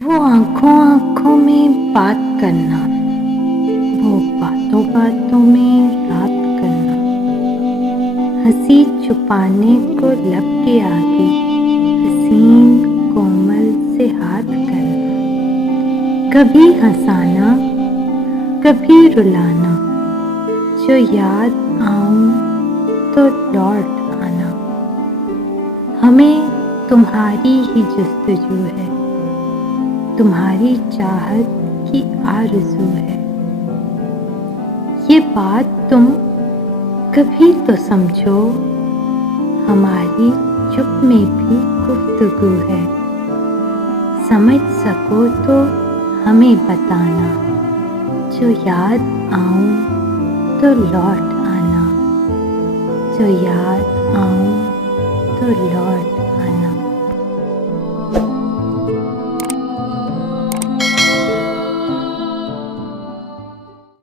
वो आँखों आँखों में बात करना, वो बातों बातों में रात करना, हंसी छुपाने को लब के आगे हसीन कोमल से हाथ करना, कभी हंसाना कभी रुलाना, जो याद आऊं तो लौट आना। हमें तुम्हारी ही जुस्तजू है, तुम्हारी चाहत की आरज़ू है। ये बात तुम कभी तो समझो, हमारी चुप में भी गुफ्तगू है। समझ सको तो हमें बताना, जो याद आऊं तो लौट आना, जो याद आऊं तो लौट